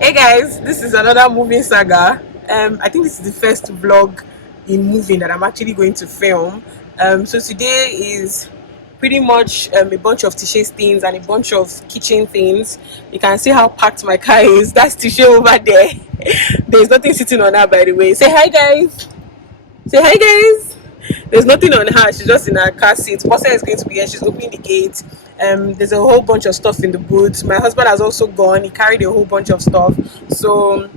Hey guys, this is another moving saga. I think this is the first vlog in moving that I'm actually going to film. So today is pretty much a bunch of Tisha's things and a bunch of kitchen things. You can see how packed my car is. That's Tisha over there. There's nothing sitting on her, by the way. Say hi, guys. Say hi, guys. There's nothing on her. She's just in her car seat. Bossa is going to be here. She's opening the gate. There's a whole bunch of stuff in the boot. My husband has also gone. He carried a whole bunch of stuff. So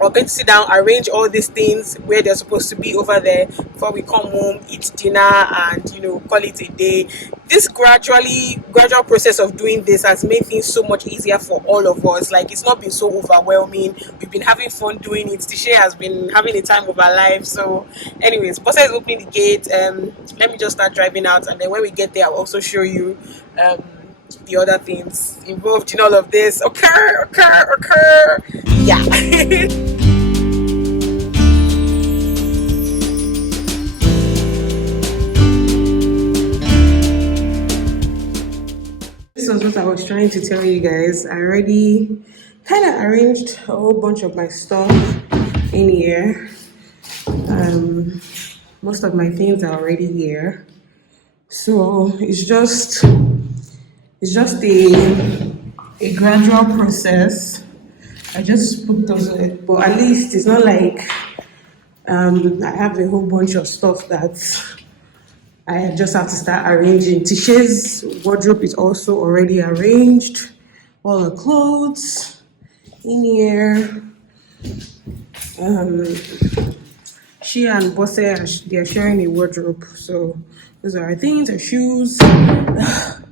we're going to sit down, arrange all these things where they're supposed to be over there before we come home, eat dinner, and call it a day. This gradual process of doing this has made things so much easier for all of us. Like, it's not been so overwhelming. We've been having fun doing it. Tisha has been having a time of our life. So, anyways, Bossa is opening the gate. Let me just start driving out, and then when we get there, I'll also show you the other things involved in all of this. Occur. Yeah. This was what I was trying to tell you guys. I already kind of arranged a whole bunch of my stuff in here. Most of my things are already here. So it's just a gradual process. I just put those in, but at least it's not like I have a whole bunch of stuff that I just have to start arranging. Tisha's wardrobe is also already arranged. All the clothes in here. She and Bosse, they are sharing a wardrobe. So those are our things, our shoes,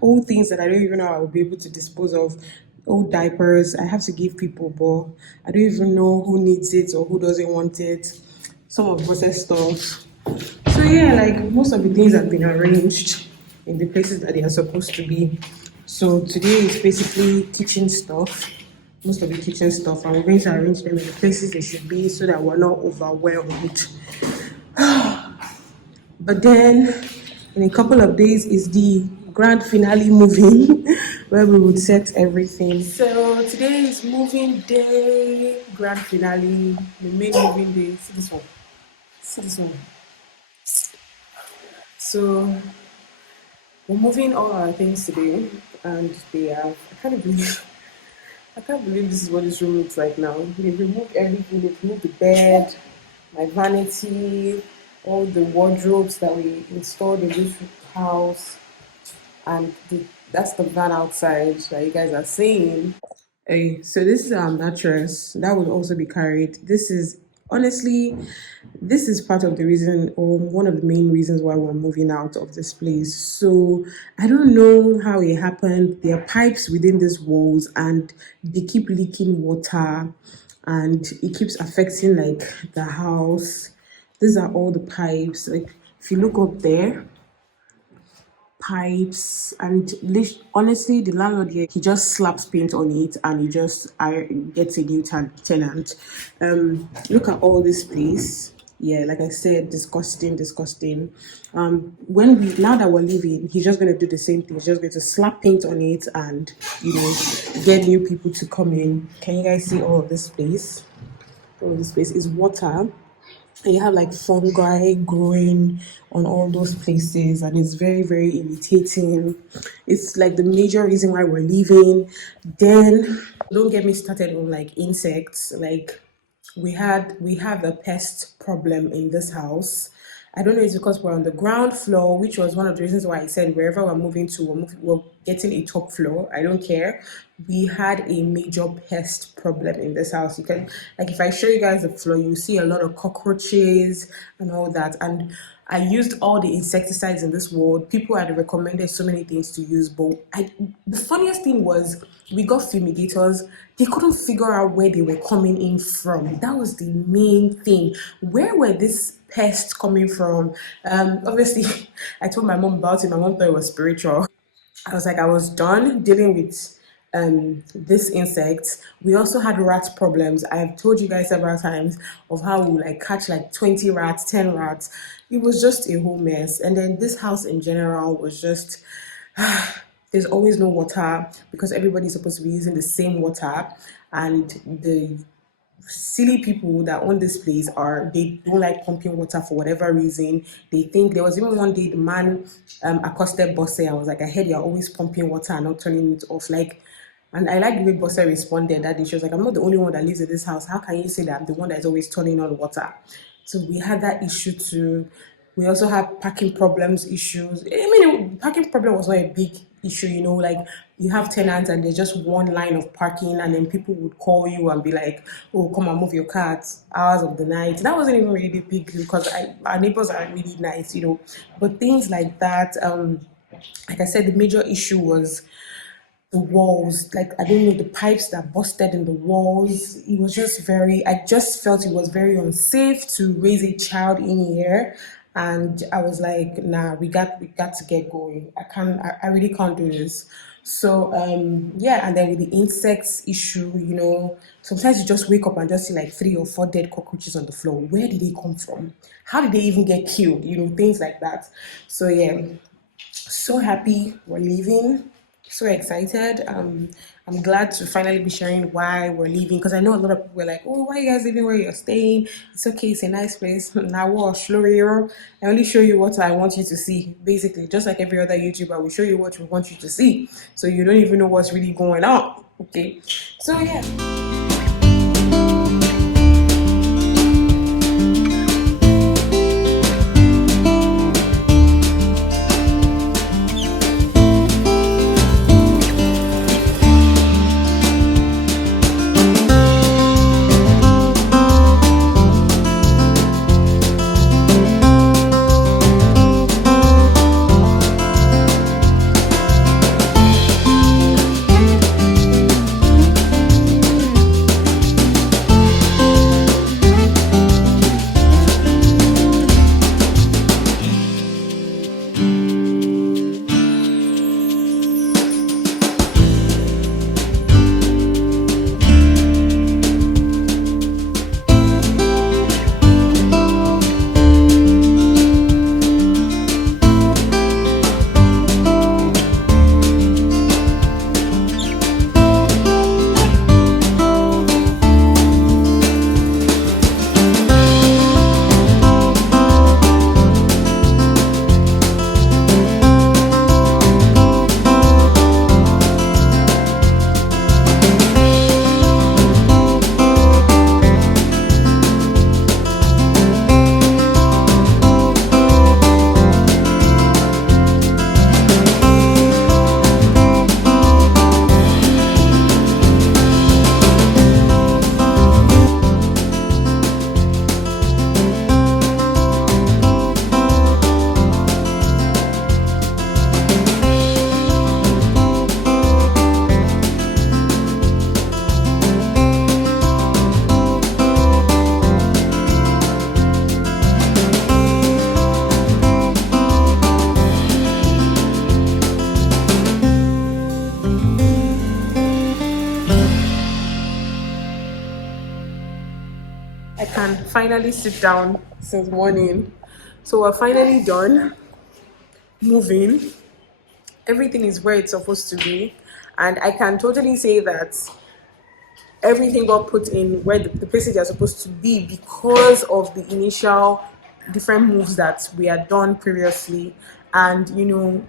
old things that I don't even know I will be able to dispose of. Old diapers I have to give people, but I don't even know who needs it or who doesn't want it. Some of Bosse's stuff. So yeah, like most of the things have been arranged in the places that they are supposed to be. So today is basically kitchen stuff, most of the kitchen stuff, and we're going to arrange them in the places they should be so that we're not overwhelmed. But then in a couple of days is the grand finale moving where we would set everything. So today is moving day, grand finale, the main moving day. See this one. See this one. So we're moving all our things today, and they have. I can't believe this is what this room looks like now. They've removed everything. They've removed the bed, my vanity, all the wardrobes that we installed in this house, and that's the van outside that you guys are seeing. Hey, so this is our mattress that would also be carried. This is honestly, this is part of the reason, or one of the main reasons why we're moving out of this place. So I don't know how it happened. There are pipes within these walls, and they keep leaking water, and it keeps affecting like the house. These are all the pipes. Like if you look up there, pipes, and honestly the landlord here, he just slaps paint on it and he just gets a new tenant. Look at all this place. Yeah, like I said, disgusting. When we now that we're leaving, he's just going to do the same thing. He's just going to slap paint on it and get new people to come in. Can you guys see all of this space? All of this space is water, and you have like fungi growing on all those places, and it's very, very irritating. It's like the major reason why we're leaving. Then don't get me started on like insects. Like we have a pest problem in this house. I don't know, it's because we're on the ground floor, which was one of the reasons why I said wherever we're moving to, we're getting a top floor. I don't care. We had a major pest problem in this house. You can, like, if I show you guys the floor, you see a lot of cockroaches and all that. And I used all the insecticides in this world. People had recommended so many things to use, but the funniest thing was we got fumigators. They couldn't figure out where they were coming in from. That was the main thing. Where were these pests coming from? Obviously, I told my mom about it. My mom thought it was spiritual. I was like, I was done dealing with this insect. We also had rat problems. I've told you guys several times of how we like catch like 20 rats, 10 rats. It was just a whole mess. And then this house in general was just there's always no water because everybody's supposed to be using the same water, and the silly people that own this place are they don't like pumping water for whatever reason. They think there was even one day the man accosted Bosse. I was like, I heard you're always pumping water and not turning it off. Like, and I like the way Bosse responded that day. She was like, I'm not the only one that lives in this house. How can you say that I'm the one that is always turning on water? So we had that issue too. We also had parking problems issues. I mean, parking problem was not a big issue, you know, like you have tenants and there's just one line of parking, and then people would call you and be like, oh, come and move your car at hours of the night. That wasn't even really a big deal because our neighbors are really nice, you know. But things like that, like I said, the major issue was the walls. Like, I don't know, the pipes that busted in the walls. It was just very, I just felt it was very unsafe to raise a child in here. And I was like, nah, we got to get going. I really can't do this. So yeah, and then with the insects issue, you know, sometimes you just wake up and just see like 3 or 4 dead cockroaches on the floor. Where did they come from? How did they even get killed? You know, things like that. So yeah, so happy we're leaving, so excited. I'm glad to finally be sharing why we're leaving, because I know a lot of people were like, oh, why are you guys leaving where you're staying? It's okay, it's a nice place. Now what? I only show you what I want you to see. Basically, just like every other YouTuber, we show you what we want you to see, so you don't even know what's really going on. Okay, so yeah. I can finally sit down since morning. So we're finally done moving. Everything is where it's supposed to be. And I can totally say that everything got put in where the places they're supposed to be because of the initial different moves that we had done previously. And, you know,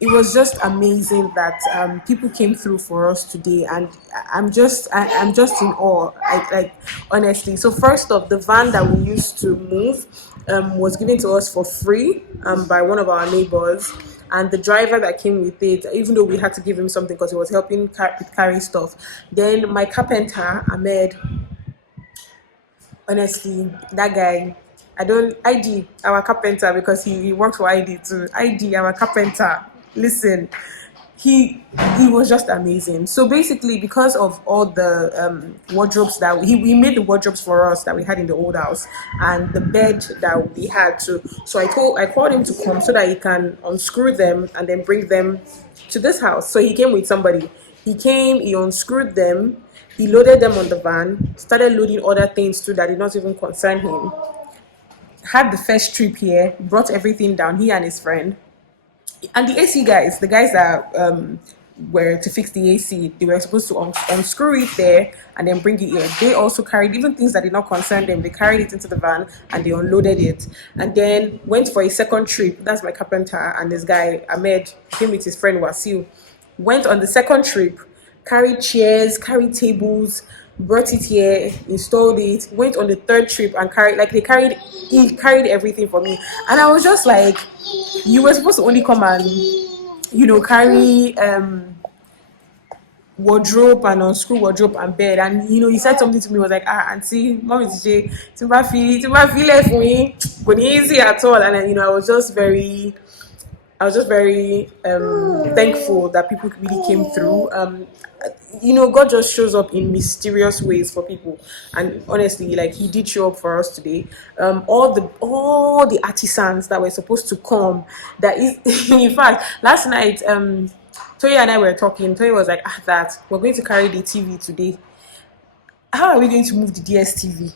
it was just amazing that people came through for us today, and I'm just in awe. I like, honestly. So first off, the van that we used to move was given to us for free by one of our neighbors, and the driver that came with it, even though we had to give him something because he was helping carry stuff. Then my carpenter Ahmed, honestly, that guy, I don't, ID, our carpenter, because he works for ID too. ID, our carpenter. Listen, he he was just amazing. So basically, because of all the wardrobes that we made the wardrobes for us that we had in the old house, and the bed that we had to. So I called him to come so that he can unscrew them and then bring them to this house. So he came with somebody. He came, he unscrewed them, he loaded them on the van, started loading other things too that did not even concern him. Had the first trip here, brought everything down, he and his friend. And the AC guys, the guys that were to fix the AC, they were supposed to unscrew it there and then bring it here. They also carried even things that did not concern them. They carried it into the van and they unloaded it, and then went for a second trip. That's my carpenter and this guy Ahmed, him with his friend Wasil, went on the second trip, carried chairs, carried tables, brought it here, installed it, went on the third trip and carried, like, he carried everything for me. And I was just like, you were supposed to only come and, carry wardrobe and unscrew wardrobe and bed. And he said something to me, was like, auntie, mommy, timba feel it for me, but easy at all. And then, I was just very thankful that people really came through. God just shows up in mysterious ways for people, and honestly, like, he did show up for us today. All the artisans that were supposed to come, that is, in fact, last night, Toya and I were talking. Toya was like, that we're going to carry the TV today. How are we going to move the DSTV?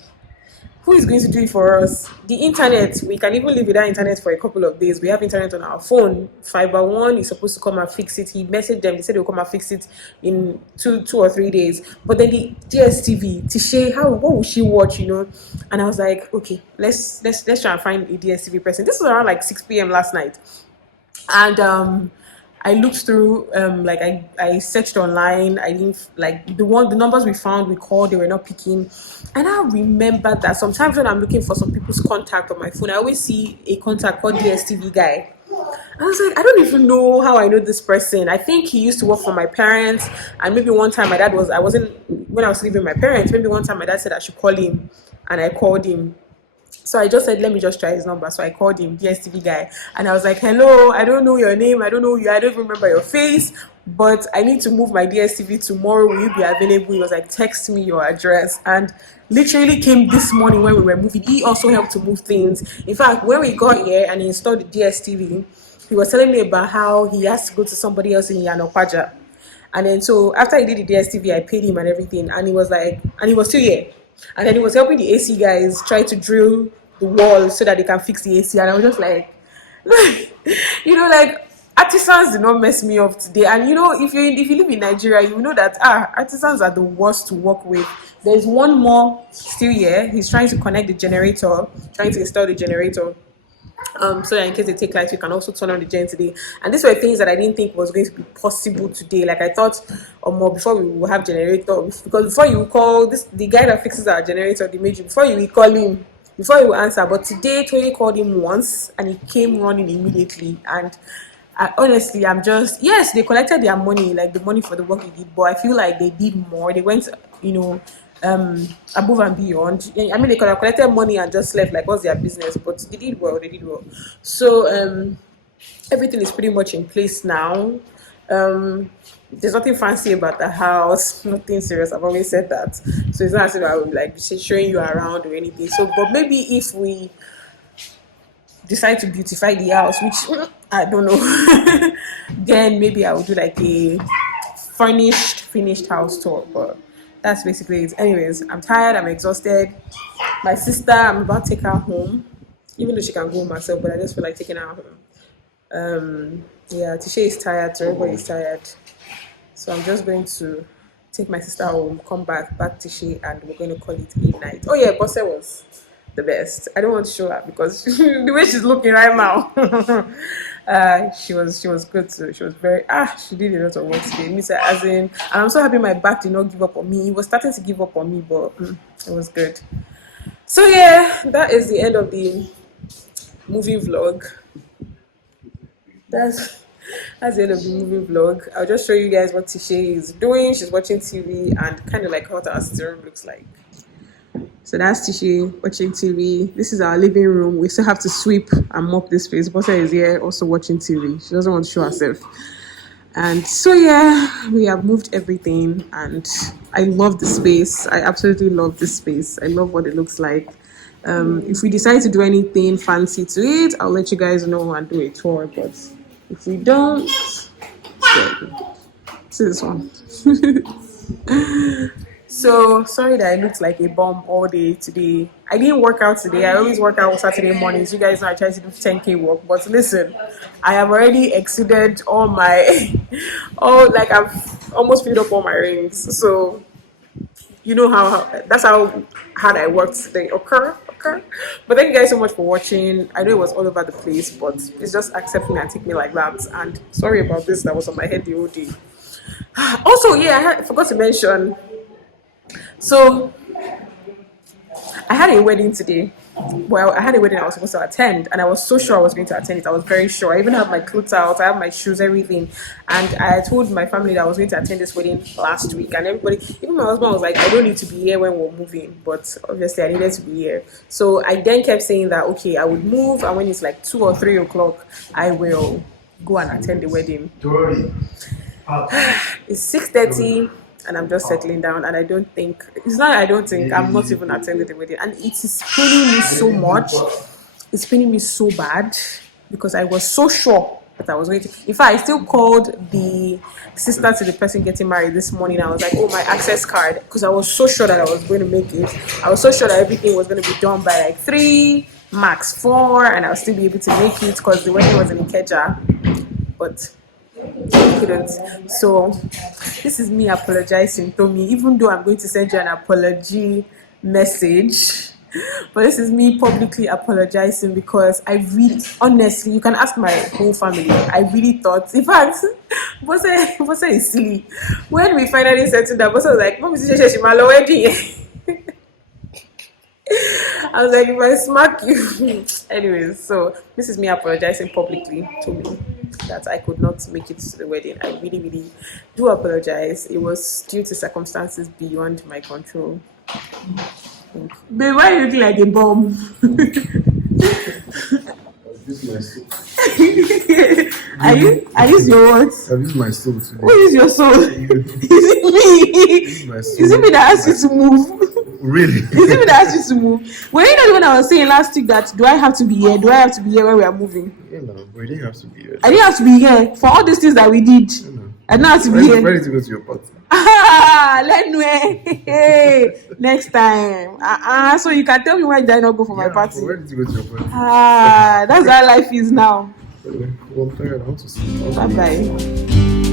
Who is going to do it for us? The internet, we can even live without internet for a couple of days. We have internet on our phone. Fiber One is supposed to come and fix it. He messaged them. They said they'll come and fix it in two or 3 days. But then the DSTV, Tishe, what will she watch? And I was like, okay, let's try and find a DSTV person. This was around like 6 p.m. last night, and I looked through, I searched online. I didn't, like, the numbers we found, we called, they were not picking. And I remember that sometimes when I'm looking for some people's contact on my phone, I always see a contact called DSTV guy. I was like, I don't even know how I know this person. I think he used to work for my parents, and maybe one time when I was living with my parents, maybe one time my dad said I should call him, and I called him. So I just said, let me just try his number. So I called him, DSTV guy. And I was like, hello, I don't know your name. I don't know you. I don't remember your face. But I need to move my DSTV tomorrow. Will you be available? He was like, text me your address. And literally came this morning when we were moving. He also helped to move things. In fact, when we got here and he installed the DSTV, he was telling me about how he has to go to somebody else in Yanokwaja. And then so after he did the DSTV, I paid him and everything. And he was still here. And then he was helping the AC guys try to drill the wall so that they can fix the AC. And I was just like, like, artisans did not mess me up today. And if you live in Nigeria, you know that artisans are the worst to work with. There's one more still here. He's trying to connect the generator, trying to install the generator. So that in case they take light, we can also turn on the gen today. And these were things that I didn't think was going to be possible today. Like, I thought, more before we will have generator, because before you call the guy that fixes our generator, the major, before you will call him, before he will answer. But today, Tony called him once, and he came running immediately. And honestly, yes, they collected their money, like the money for the work they did, but I feel like they did more. They went, above and beyond. I mean, they could have collected money and just left, like, what's their business? But they did well. So everything is pretty much in place now. There's nothing fancy about the house, nothing serious. I've always said that. So it's not as if I would like be showing you around or anything. So, but maybe if we decide to beautify the house, which I don't know, then maybe I will do like a finished house tour. But that's basically it. Anyways, I'm tired, I'm exhausted. My sister, I'm about to take her home, even though she can go herself, but I just feel like taking her home. Tisha is tired, so everybody is tired. So I'm just going to take my sister home, come back to she, and we're going to call it a night. Oh yeah, Bosse was the best. I don't want to show her because the way she's looking right now. She was good too. She was very she did a lot of work today. And I'm so happy my back did not give up on me. It was starting to give up on me, but it was good. So yeah, that is the end of the movie vlog. That's the end of the movie vlog. I'll just show you guys what Tisha is doing. She's watching TV and kind of like what our sitting room looks like. So that's Tisha watching TV. This is our living room. We still have to sweep and mop this place. Bossa is here also watching TV. She doesn't want to show herself. And so yeah, we have moved everything and I love the space. I absolutely love this space. I love what it looks like. If we decide to do anything fancy to it, I'll let you guys know and do a tour. But if we don't, see this one. So sorry that I looked like a bum all day today. I didn't work out today. I always work out on Saturday mornings. You guys know I try to do 10K work, but listen, I have already exceeded all my, all like I've almost filled up all my rings. So you know how that's how hard I worked today. Okay, okay. But thank you guys so much for watching. I know it was all over the place, but it's just accept me and take me like that. And sorry about this that was on my head the whole day. Also, yeah, I forgot to mention. So I had a wedding today. Well, I had a wedding I was supposed to attend, and I was so sure I was going to attend it. I was very sure. I even had my clothes out, I have my shoes, everything. And I told my family that I was going to attend this wedding last week, and everybody, even my husband, was like, I don't need to be here when we're moving, but obviously I needed to be here. So I then kept saying that, okay, I would move, and when it's like 2 or 3 o'clock, I will go and attend the wedding. It's 6:30. And I'm just settling down, and I don't think it's not. I don't think I'm not even attending the wedding, and it is paining me so much. It's paining me so bad because I was so sure that I was going to. In fact, I still called the sister to the person getting married this morning. I was like, "Oh, my access card," because I was so sure that I was going to make it. I was so sure that everything was going to be done by like 3, max 4, and I'll still be able to make it because the wedding was in Ikeja, but couldn't. So this is me apologizing to me, even though I'm going to send you an apology message, but this is me publicly apologizing because I really, honestly, you can ask my whole family, I really thought, in fact, Bose is silly. When we finally settled down, Bose was like, Mom, is this my wedding? I was like, if I smack you. Anyways, so this is me apologizing publicly to me that I could not make it to the wedding. I really, really do apologize. It was due to circumstances beyond my control. Babe, why are you looking like a bomb? This is my soul. I use your what? I've used my soul today. Who is your soul? Is it me? Is it me that asked you to move? Really? Is it me that asked you to move? Were you not the one I was saying last week that do I have to be here? Do I have to be here when we are moving? Yeah, no, but you didn't have to be here. I didn't have to be here for all these things that we did. Yeah, no. I didn't have to be here. Ready to go to your party. Let me. Hey, next time. So you can tell me why did I not go for my party? Ready to go to your party. That's how life is now. Anyway, well, I'm tired. I want to sleep. Bye bye.